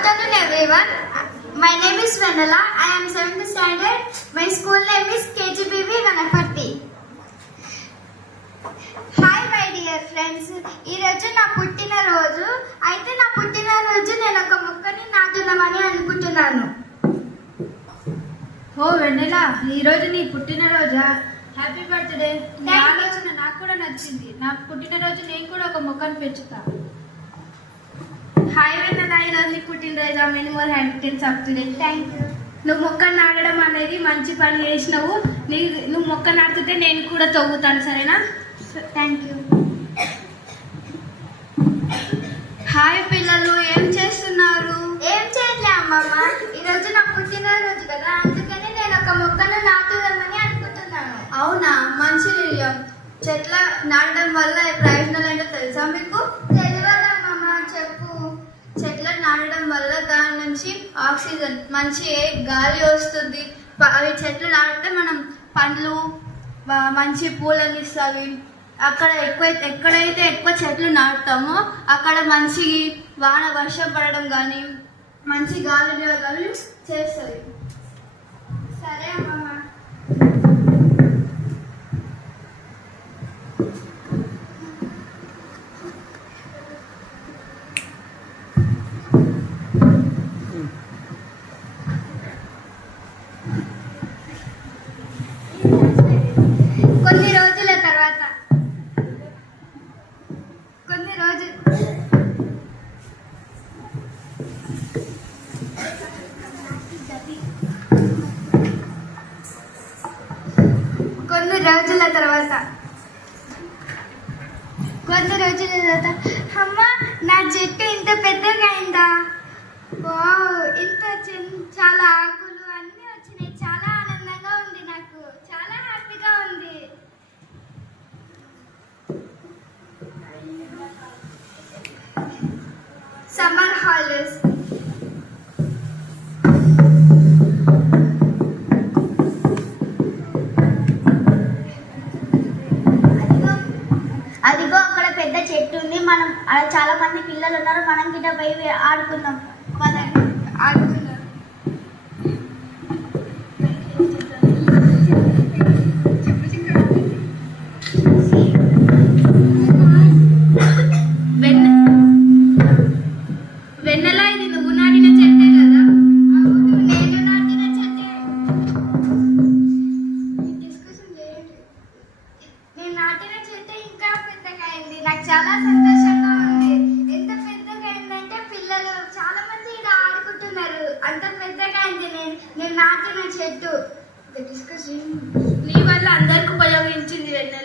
afternoon, everyone. My name is Vanilla. I am 7th standard. My school name is KGBV Ganapati. Hi my dear friends, ఈరోజు నా పుట్టినరోజు. అయితే నా పుట్టినరోజు నేను ఒక మొక్కని నాటుదామని అనుకుంటున్నాను. ఓ వెన్నెలా, ఈరోజు నీ పుట్టినరోజా? Happy birthday. నీ ఆలోచన నాకు కూడా నచ్చింది. నా పుట్టినరోజు నేను కూడా ఒక మొక్కను పెంచుతా. హాయ్ వెన్నెలా, ఈరోజు నీ పుట్టినరోజు. Many more happiness of today. Thank you. నువ్వు మొక్క నాటడం అనేది మంచి పని చేసినావు. నువ్వు మొక్క నాటితే నేను కూడా తవ్వుతాను, సరేనా? Thank you. హాయ్ పిల్లలు, ఏం చేస్తున్నారు? ఏం చేయట్లే అమ్మమ్మ, ఈరోజు నా పుట్టినరోజు కదా, అందుకని నేను ఒక మొక్కను నాటుదామని అనుకుంటున్నాను. అవునా, మంచి నిర్ణయం. చెట్ల నాటడం వల్ల ప్రయోజనాలు ఏంటో తెలుసా మీకు? తెలియదమ్మమ్మ, చెప్పు. చెట్లను నాటడం వల్ల దాని నుంచి ఆక్సిజన్, మంచి గాలి వస్తుంది. అవి చెట్లు నాటితే మనం పండ్లు, మంచి పూలను ఇస్తాయి. ఎక్కడైతే ఎక్కువ చెట్లు నాటుతామో అక్కడ మంచి వర్షం పడడం కానీ మంచి గాలి కానీ చేస్తుంది. సరే అమ్మమ్మ. కొన్ని రోజుల తర్వాత అమ్మ, నా చెట్టు ఇంత పెద్దగా అయిందా? వావ్, చాలా ఆకులు అన్నీ వచ్చినాయి. చాలా ఆనందంగా ఉంది, నాకు చాలా హ్యాపీగా ఉంది. Summer holidays. అదిగో అక్కడ పెద్ద చెట్టు ఉంది. మనం చాలా మంది పిల్లలు ఉన్నారు. మనం గిట్ట పోయి ఆడుకుందాం. ఆడుకుందాం. వెన్నెలా, ఇది నువ్వు నాటిన చెట్టే కదా? అవును, నేను నాటిన చెట్టే. నేను నాటిన చెట్టు ఇంకా పెద్దగా అయింది. నాకు చాలా సంతోషంగా ఉంది. ఎంత పెద్దగా అయిందంటే పిల్లలు చాలా మంది ఇక్కడ ఆడుకుంటున్నారు. అంత పెద్దగా అయింది నేను నాటిన చెట్టు. నీ వల్ల అందరికి ఉపయోగించింది వెన్నెల.